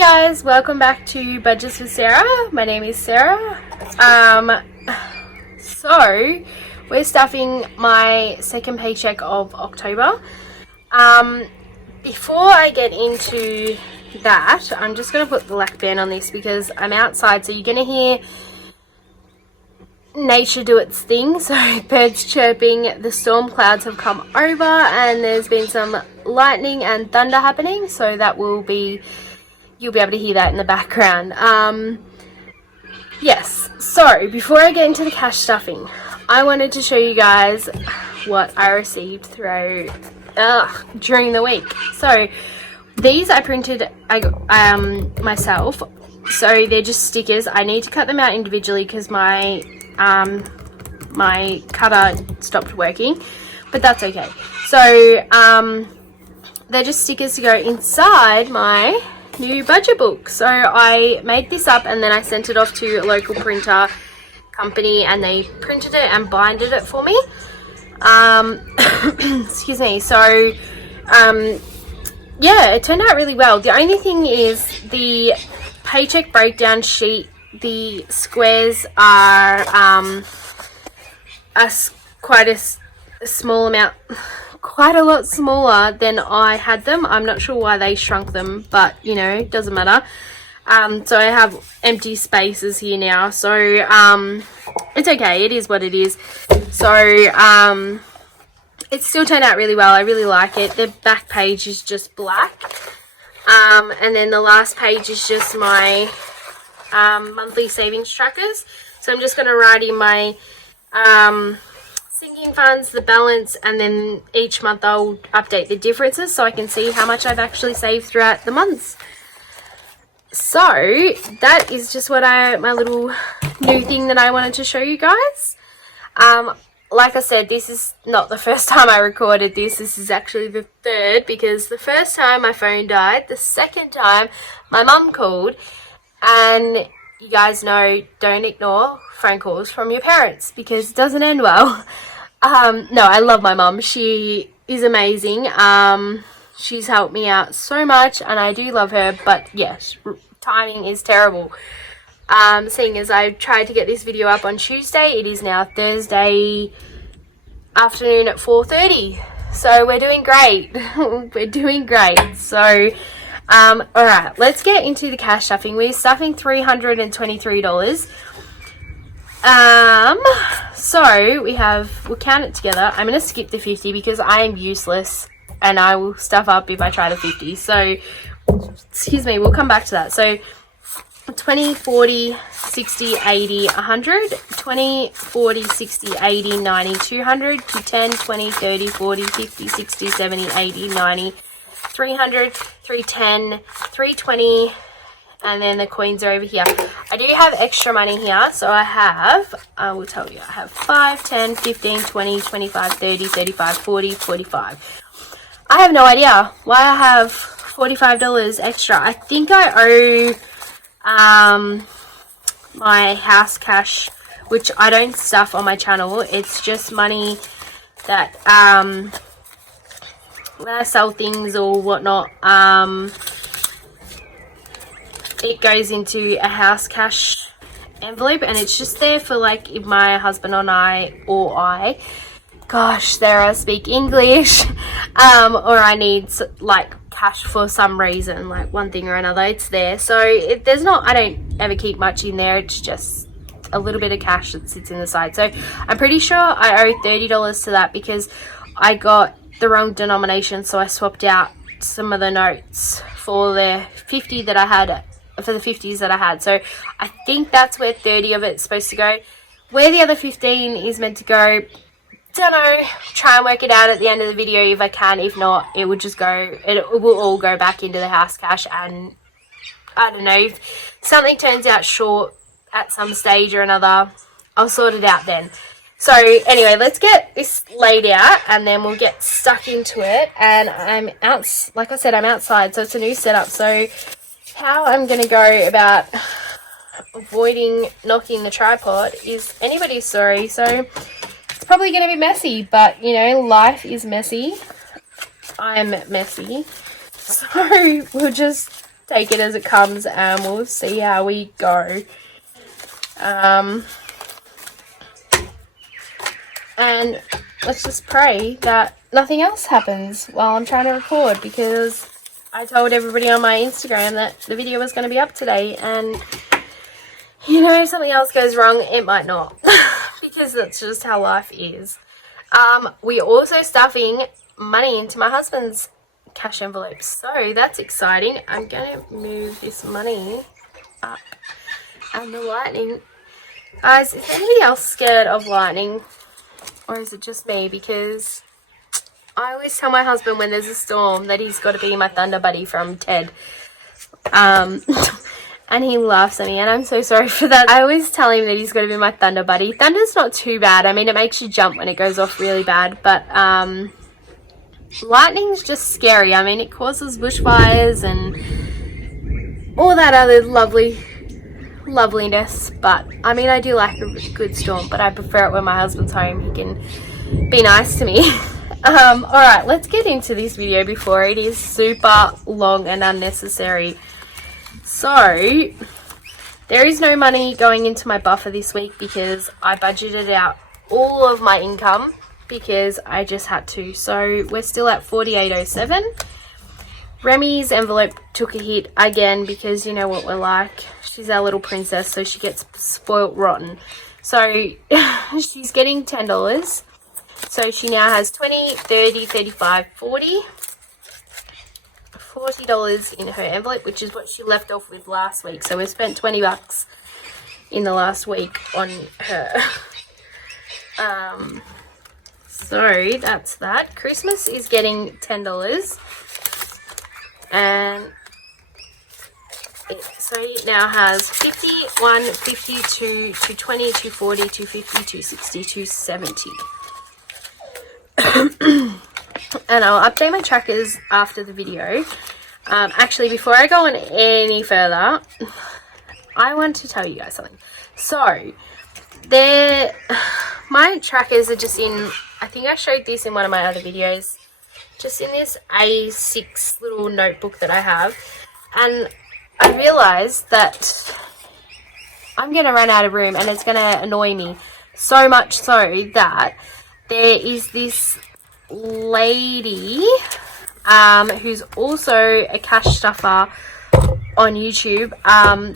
guys, welcome back to Budgets with Sarah. My name is Sarah. So we're stuffing my second paycheck of October. Before I get into that, I'm just going to put the lack band on this because I'm outside, so you're going to hear nature do its thing. So birds chirping, the storm clouds have come over, and there's been some lightning and thunder happening, so that will be, you'll be able to hear that in the background. Yes, so before I get into the cash stuffing, I wanted to show you guys what I received during the week. So these I printed myself, so they're just stickers. I need to cut them out individually because my cutter stopped working, but that's okay. So they're just stickers to go inside my new budget book. So I made this up and then I sent it off to a local printer company and they printed it and binded it for me. Excuse me. So yeah, it turned out really well. The only thing is the paycheck breakdown sheet, the squares are quite a small amount, quite a lot smaller than I had them. I'm not sure why they shrunk them, but you know, it doesn't matter. So I have empty spaces here now, so it's okay, it is what it is. So it still turned out really well. I really like it. The back page is just black, and then the last page is just my monthly savings trackers. So I'm just going to write in my sinking funds, the balance, and then each month I'll update the differences so I can see how much I've actually saved throughout the months. So that is just what my little new thing that I wanted to show you guys. Like I said, this is not the first time I recorded this. This is actually the third, because the first time my phone died, the second time my mum called, and you guys know, don't ignore phone calls from your parents because it doesn't end well. No, I love my mum. She is amazing. She's helped me out so much and I do love her, but yes, timing is terrible. Seeing as I tried to get this video up on Tuesday, it is now Thursday afternoon at 4:30. So we're doing great. We're doing great. So alright, let's get into the cash stuffing. We're stuffing $323. So we'll count it together. I'm going to skip the 50 because I am useless and I will stuff up if I try to 50. So, excuse me, we'll come back to that. So 20, 40, 60, 80, 100, 20, 40, 60, 80, 90, 200, 10, 20, 30, 40, 50, 60, 70, 80, 90, 300, 310, 320, and then the coins are over here. I do have extra money here, so I will tell you, I have 5, 10, 15, 20, 25, 30, 35, 40, 45. I have no idea why I have $45 extra. I think I owe my house cash, which I don't stuff on my channel. It's just money that when I sell things or whatnot, it goes into a house cash envelope and it's just there for like if my husband or I gosh, there I speak English, or I need like cash for some reason, like one thing or another, it's there. So I don't ever keep much in there. It's just a little bit of cash that sits in the side. So I'm pretty sure I owe $30 to that because I got the wrong denomination, so I swapped out some of the notes for the 50 that I had, for the 50s that I had. So I think that's where 30 of it's supposed to go. Where the other 15 is meant to go, don't know. Try and work it out at the end of the video if I can. If not, it will all go back into the house cash, and I don't know, if something turns out short at some stage or another, I'll sort it out then. So anyway, let's get this laid out and then we'll get stuck into it. And I'm out, like I said, I'm outside, so it's a new setup. So how I'm going to go about avoiding knocking the tripod is anybody's story. So it's probably going to be messy, but you know, life is messy. I'm messy. So we'll just take it as it comes and we'll see how we go. And let's just pray that nothing else happens while I'm trying to record, because I told everybody on my Instagram that the video was going to be up today, and you know, if something else goes wrong, it might not, because that's just how life is. We're also stuffing money into my husband's cash envelope, so that's exciting. I'm going to move this money up, and the lightning. Guys, is anybody else scared of lightning? Or is it just me? Because I always tell my husband when there's a storm that he's got to be my thunder buddy from Ted. And he laughs at me, and I'm so sorry for that. I always tell him that he's got to be my thunder buddy. Thunder's not too bad. I mean, it makes you jump when it goes off really bad. But lightning's just scary. I mean, it causes bushfires and all that other loveliness. But I mean, I do like a good storm, but I prefer it when my husband's home. He can be nice to me. Alright, let's get into this video before it is super long and unnecessary. So there is no money going into my buffer this week because I budgeted out all of my income because I just had to. So we're still at 48.07. Remy's envelope took a hit again because you know what we're like. She's our little princess, so she gets spoilt rotten. So she's getting $10. So she now has 20, 30, 35, 40. $40 in her envelope, which is what she left off with last week. So we spent $20 in the last week on her. So that's that. Christmas is getting $10. And so it now has 50, 1, 52, 220, 240, 250, 260, 270. And I'll update my trackers after the video. Actually, before I go on any further, I want to tell you guys something. So, my trackers are just in, I think I showed this in one of my other videos, just in this A6 little notebook that I have. And I realized that I'm going to run out of room and it's going to annoy me so much so that there is this lady who's also a cash stuffer on YouTube,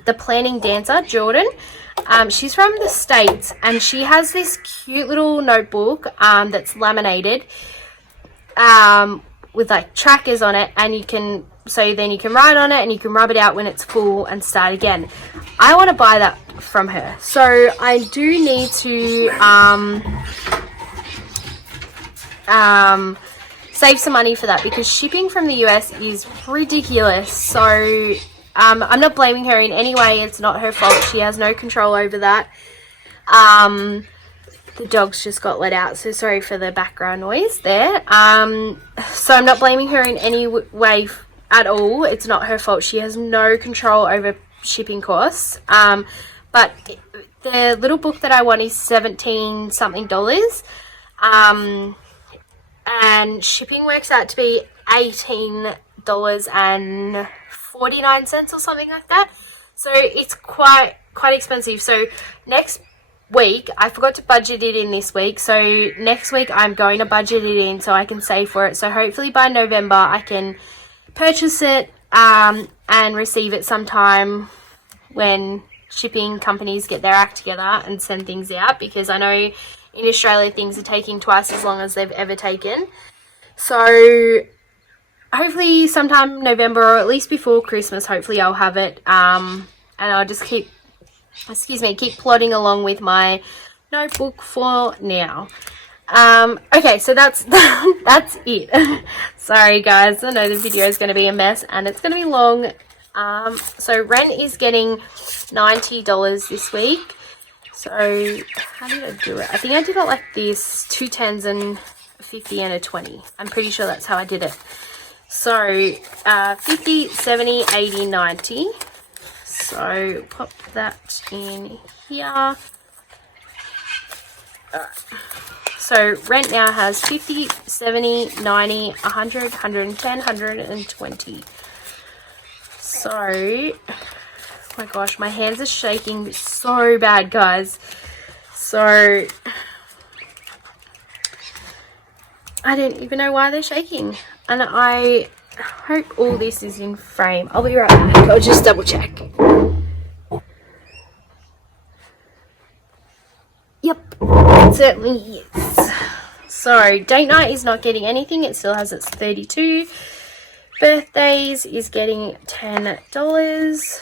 the planning dancer, Jordan. She's from the States and she has this cute little notebook that's laminated with like trackers on it, and then you can write on it and you can rub it out when it's full and start again. I want to buy that from her, so I do need to save some money for that because shipping from the US is ridiculous. So I'm not blaming her in any way. It's not her fault. She has no control over that. The dogs just got let out, so sorry for the background noise there. So I'm not blaming her in any way at all. It's not her fault. She has no control over shipping costs. But the little book that I want is $17 something. And shipping works out to be $18.49 or something like that. So it's quite expensive. So next week, I forgot to budget it in this week. So next week I'm going to budget it in so I can save for it. So hopefully by November I can purchase it and receive it sometime when shipping companies get their act together and send things out, because I know in Australia things are taking twice as long as they've ever taken. So hopefully sometime November, or at least before Christmas, hopefully I'll have it. And I'll just keep plodding along with my notebook for now. Okay, so that's that's it. Sorry guys, I know the video is going to be a mess and it's going to be long. So rent is getting $90 this week. So how did I do it? I think I did it like this: 2 10s and a 50 and a 20. I'm pretty sure that's how I did it. So 50, 70, 80, 90. So pop that in here. So rent now has 50, 70, 90, 100, 110, 120. So, oh my gosh, my hands are shaking so bad, guys. So, I don't even know why they're shaking. And I hope all this is in frame. I'll be right back. I'll just double check. Yep, it certainly is. So, date night is not getting anything. It still has its 32. Birthdays is getting $10.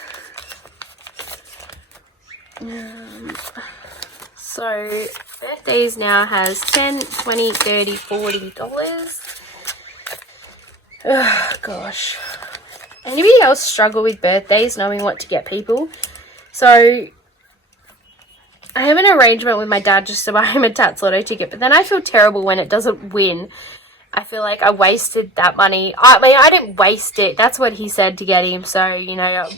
So, birthdays now has $10, $20, $30, $40. Oh, gosh. Anybody else struggle with birthdays, knowing what to get people? So, I have an arrangement with my dad just to buy him a Tats Lotto ticket, but then I feel terrible when it doesn't win. I feel like I wasted that money. I mean, I didn't waste it. That's what he said to get him, so, you know, I'll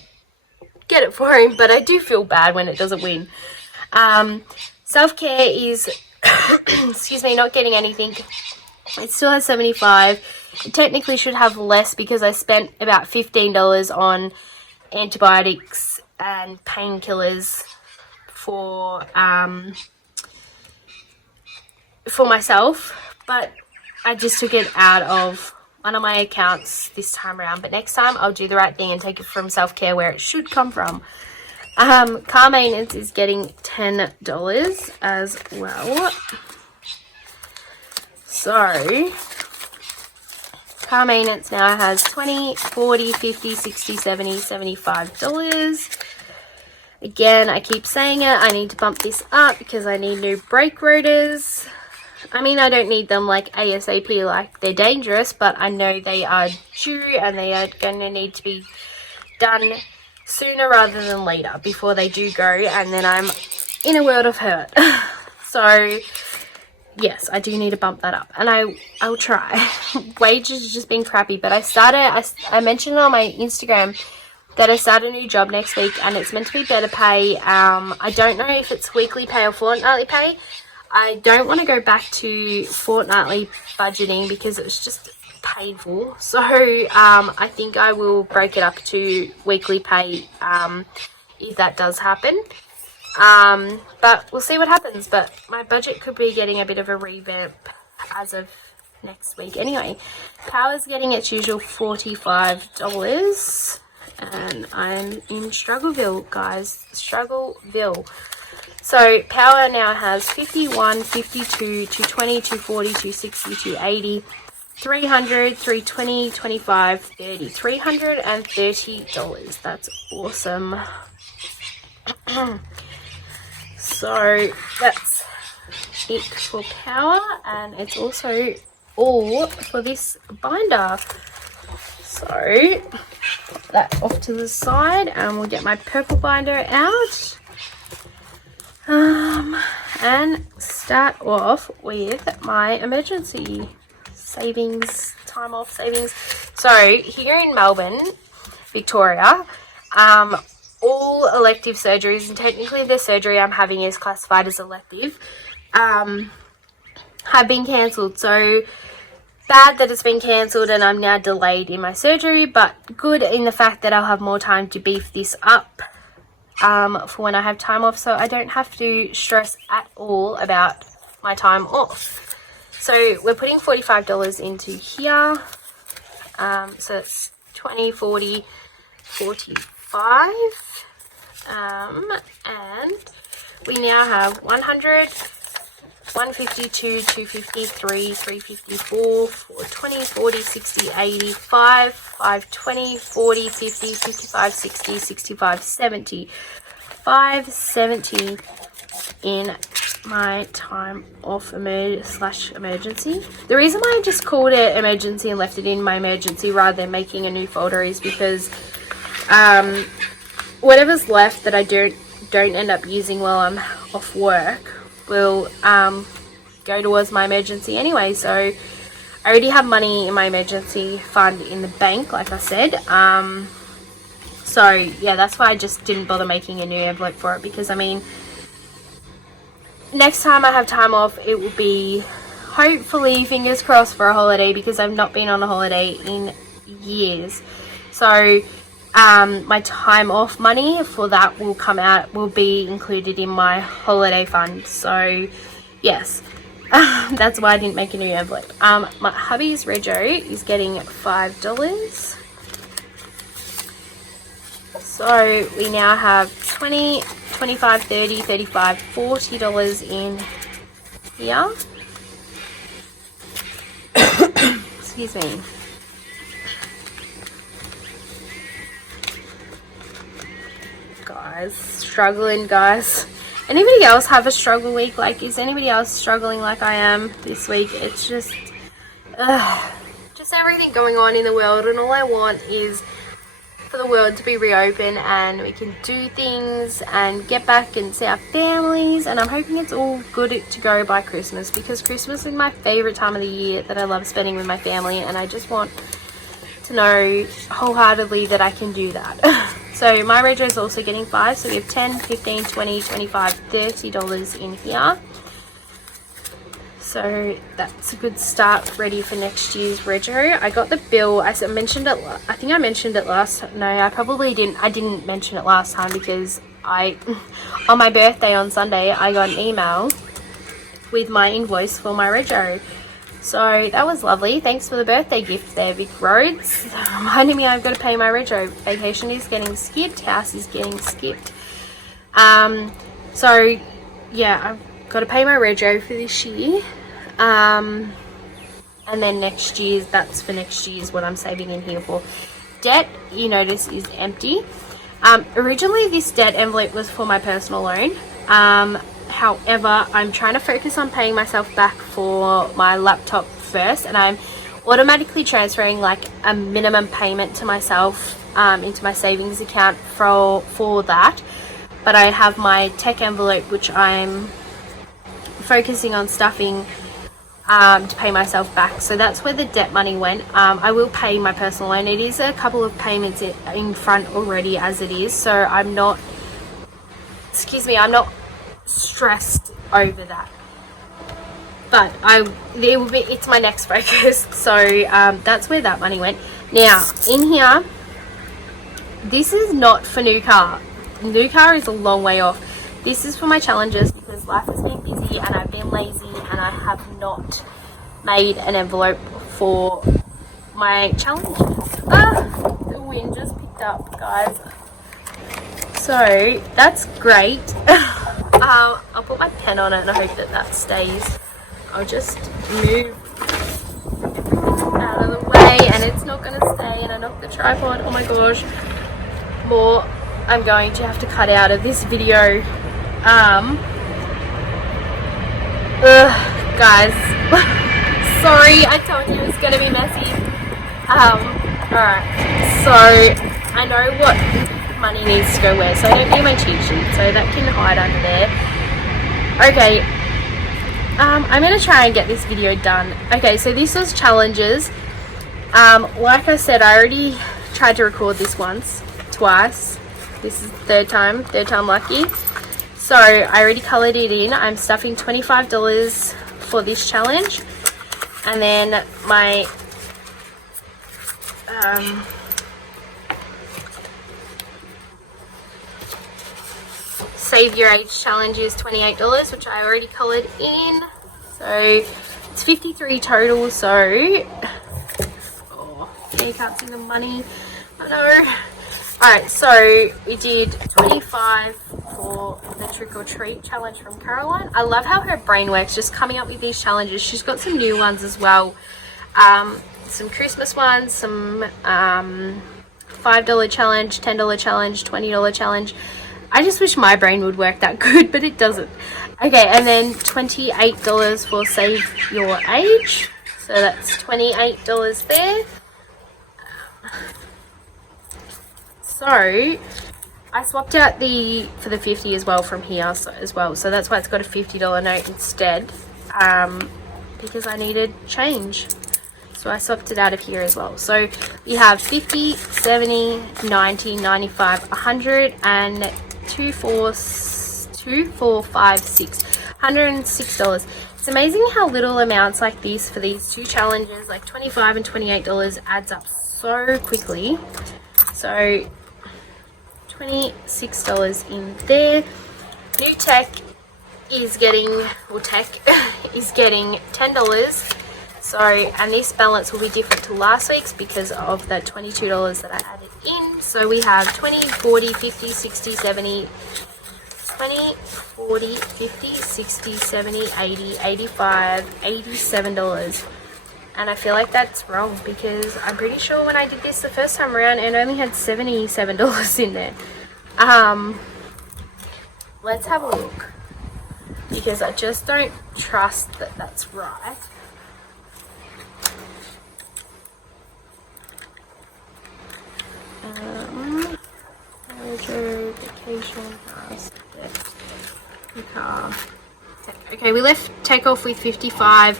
get it for him, but I do feel bad when it doesn't win. Self-care is, excuse me, not getting anything. It still has 75. It technically should have less because I spent about $15 on antibiotics and painkillers for myself, but I just took it out of one of my accounts this time around. But next time I'll do the right thing and take it from self-care where it should come from. Car maintenance is getting $10 as well. So, car maintenance now has $20, $40, $50, $60, $70, $75. Again, I keep saying it, I need to bump this up because I need new brake rotors. I mean, I don't need them like ASAP, like they're dangerous, but I know they are due and they are going to need to be done sooner rather than later before they do go, and then I'm in a world of hurt. So, yes, I do need to bump that up, and I'll try. Wages has just been crappy, but I mentioned on my Instagram that I start a new job next week, and it's meant to be better pay. I don't know if it's weekly pay or fortnightly pay. I don't want to go back to fortnightly budgeting because it's just painful. So I think I will break it up to weekly pay if that does happen. But we'll see what happens. But my budget could be getting a bit of a revamp as of next week. Anyway, power's getting its usual $45. And I'm in Struggleville, guys. Struggleville. So, power now has 51, 52, 220, 240, 260, 280, 300, 320, 25, 30. $330. That's awesome. So, that's it for power. And it's also all for this binder. So, put that off to the side and we'll get my purple binder out. And start off with my emergency savings, time off savings. So, here in Melbourne, Victoria, all elective surgeries, and technically the surgery I'm having is classified as elective, have been cancelled. So, bad that it's been cancelled and I'm now delayed in my surgery, but good in the fact that I'll have more time to beef this up for when I have time off, so I don't have to stress at all about my time off. So we're putting $45 into here, so it's 20, 40, 45, and we now have 100, 152, 253, 354, 420, 40, 60, 80, 520, 40, 50, 55, 60, 65, 70. 570 in my time off emergency. The reason why I just called it emergency and left it in my emergency rather than making a new folder is because whatever's left that I don't end up using while I'm off work will go towards my emergency anyway. So I already have money in my emergency fund in the bank, like I said. So yeah, that's why I just didn't bother making a new envelope for it, because I mean, next time I have time off, it will be hopefully, fingers crossed, for a holiday, because I've not been on a holiday in years. So my time off money for that will be included in my holiday fund. So yes, that's why I didn't make a new envelope. My hubby's rego is getting $5. So we now have 20, 25, 30, 35, $40 in here. Excuse me. Guys, struggling, guys. Anybody else have a struggle week? Like, is anybody else struggling like I am this week? It's just everything going on in the world, and all I want is for the world to be reopened and we can do things and get back and see our families. And I'm hoping it's all good to go by Christmas, because Christmas is my favorite time of the year that I love spending with my family, and I just want to know wholeheartedly that I can do that. So my rego is also getting 5, so we have 10, 15, 20, 25, $30 in here. So that's a good start, ready for next year's rego. I got the bill. I mentioned it. I think I mentioned it last. No, I probably didn't. I didn't mention it last time because on my birthday on Sunday, I got an email with my invoice for my rego. So that was lovely. Thanks for the birthday gift there, Vic Roads. Reminding me I've got to pay my rego. Vacation is getting skipped. House is getting skipped. So yeah, I've got to pay my rego for this year. And then next year's, that's for next year's what I'm saving in here for. Debt, you notice, is empty. Originally this debt envelope was for my personal loan. However, I'm trying to focus on paying myself back for my laptop first, and I'm automatically transferring like a minimum payment to myself into my savings account for that. But I have my tech envelope, which I'm focusing on stuffing to pay myself back. So that's where the debt money went. I will pay my personal loan. It is a couple of payments in front already as it is, so I'm not stressed over that, but it's my next focus. So that's where that money went. Now in here, this is not for new car. New car is a long way off. This is for my challenges, because life has been busy and I've been lazy and I have not made an envelope for my challenges. The wind just picked up, guys, so that's great. I'll put my pen on it and I hope that stays. I'll just move out of the way, and it's not going to stay, and I knocked the tripod. Oh my gosh. More I'm going to have to cut out of this video. Guys, sorry, I told you it was going to be messy. Alright, so I know what money needs to go where, so I don't need my cheat sheet, so that can hide under there. Okay, I'm going to try and get this video done. Okay, so this was challenges. Like I said, I already tried to record this twice. This is third time lucky. So I already colored it in. I'm stuffing $25 for this challenge, and then my Save Your Age challenge is $28, which I already colored in. So it's 53 total. So you can't see the money. I know. Alright, so we did 25 for the Trick or Treat challenge from Caroline. I love how her brain works, just coming up with these challenges. She's got some new ones as well. Some Christmas ones, some $5 challenge, $10 challenge, $20 challenge. I just wish my brain would work that good, but it doesn't. Okay, and then $28 for Save Your Age. So that's $28 there. So I swapped out for the 50 as well from here as well. So that's why it's got a $50 note instead, because I needed change. So I swapped it out of here as well. So you have 50, 70, 90, 95, 100, and 2, 4, 5, 6, $106. It's amazing how little amounts like this for these two challenges, like $25 and $28, adds up so quickly. So $26 in there. New tech is getting, or tech is getting $10. So, and this balance will be different to last week's because of that $22 that I added in. So we have 20, 40, 50, 60, 70, 20, 40, 50, 60, 70, 80, 85, $87. And I feel like that's wrong because I'm pretty sure when I did this the first time around it only had $77 in there. Let's have a look because I just don't trust that that's right. Vacation pass, car. Okay, we left takeoff with 55.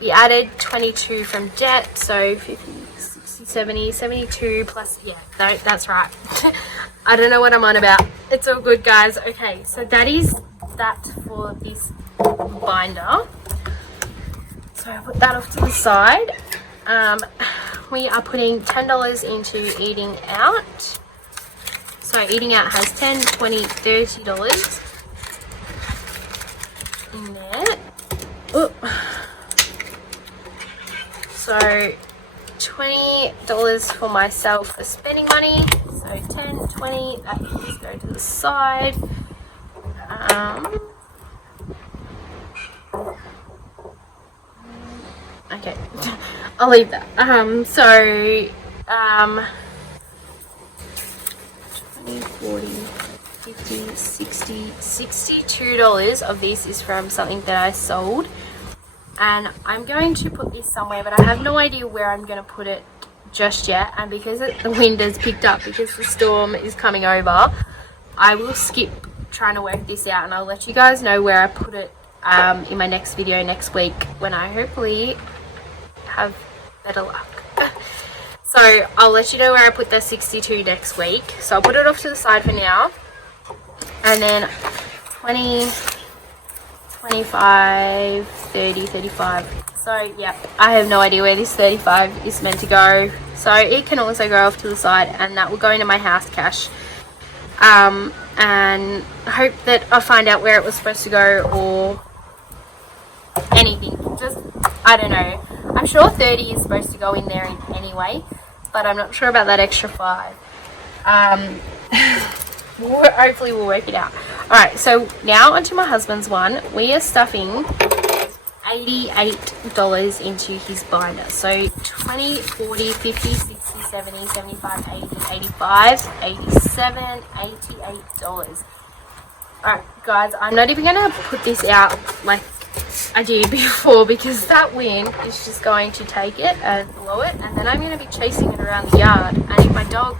We added 22 from jet, so 50, 60, 70, 72 plus, yeah, that's right. I don't know what I'm on about. It's all good, guys. Okay, so that is that for this binder. So I put that off to the side. We are putting $10 into eating out. So eating out has $10, $20, $30 in there. Ooh. So $20 for myself for spending money. So 10, 20, that can just go to the side. Okay, I'll leave that. 20, 40, 50, 60, $62 of this is from something that I sold. And I'm going to put this somewhere, but I have no idea where I'm going to put it just yet. And because the wind has picked up, because the storm is coming over, I will skip trying to work this out, and I'll let you guys know where I put it in my next video next week when I hopefully have better luck. So I'll let you know where I put the 62 next week. So I'll put it off to the side for now. And then 20, 25, 30, 35. So yeah, I have no idea where this 35 is meant to go. So it can also go off to the side, and that will go into my house cash. And hope that I find out where it was supposed to go or anything. Just, I don't know. I'm sure 30 is supposed to go in there anyway, but I'm not sure about that extra 5. Hopefully we'll work it out. Alright, so now onto my husband's one. We are stuffing $88 into his binder. So 20, 40, 50, 60, 70, 75, 80, 85, 87, $88. Alright guys, I'm not even going to put this out like I did before because that wind is just going to take it and blow it, and then I'm going to be chasing it around the yard, and if my dog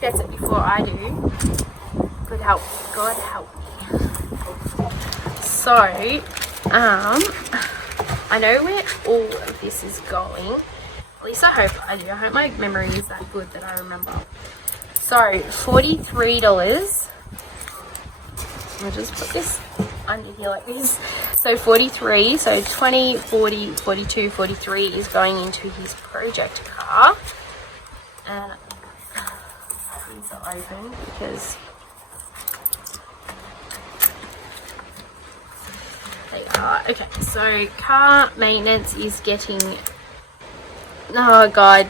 gets it before I do, God help me. So, I know where all of this is going. At least I hope I do. I hope my memory is that good that I remember. So, $43. I'll just put this under here like this. So 43, so 20, 40, 42, 43 is going into his project car. And these are open because they are. Okay, so car maintenance is getting, oh god,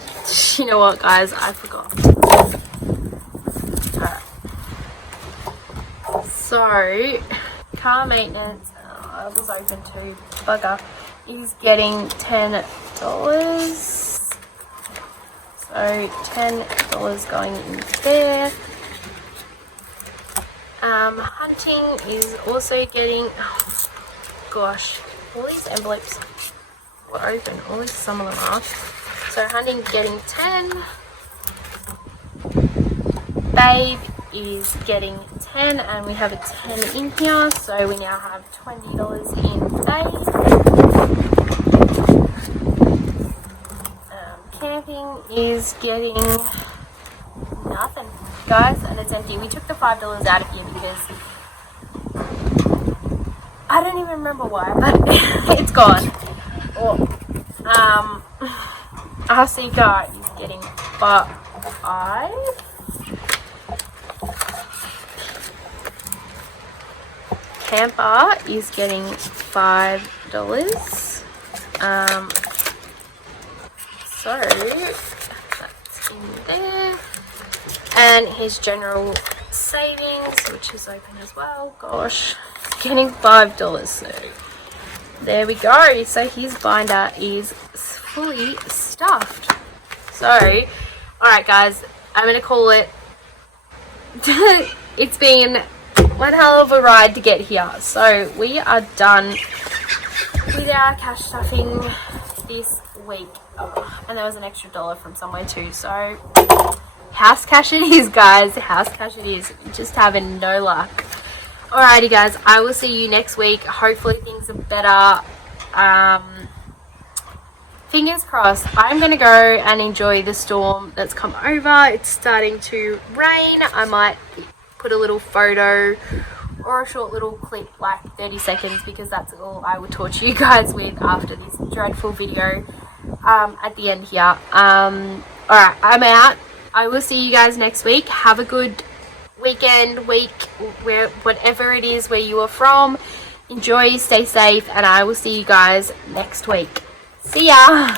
you know what guys, I forgot. So car maintenance, it was open too, bugger, is getting $10. So $10 going in there. Hunting is also getting, oh gosh, all these envelopes were open, at least some of them are. So hunting getting 10. Babe is getting 10, and we have a 10 in here, so we now have $20 in Babe. Camping is getting nothing, guys, and it's empty. We took the $5 out of here because I don't even remember why, but it's gone. Aussie car is getting 5. Tampa is getting $5. So that's in there. And his general savings, which is open as well. Gosh, getting $5. So there we go. So his binder is fully stuffed. So, alright guys, I'm going to call it. It's been one hell of a ride to get here. So we are done with our cash stuffing this week. Oh, and there was an extra $1 from somewhere too. So house cash it is, guys. House cash it is. Just having no luck. Alrighty guys, I will see you next week. Hopefully things are better. Fingers crossed. I'm going to go and enjoy the storm that's come over. It's starting to rain. I might put a little photo or a short little clip, like 30 seconds, because that's all I will torture you guys with after this dreadful video at the end here. Alright, I'm out. I will see you guys next week. Have a good weekend, week, whatever it is where you are from. Enjoy, stay safe, and I will see you guys next week. See ya!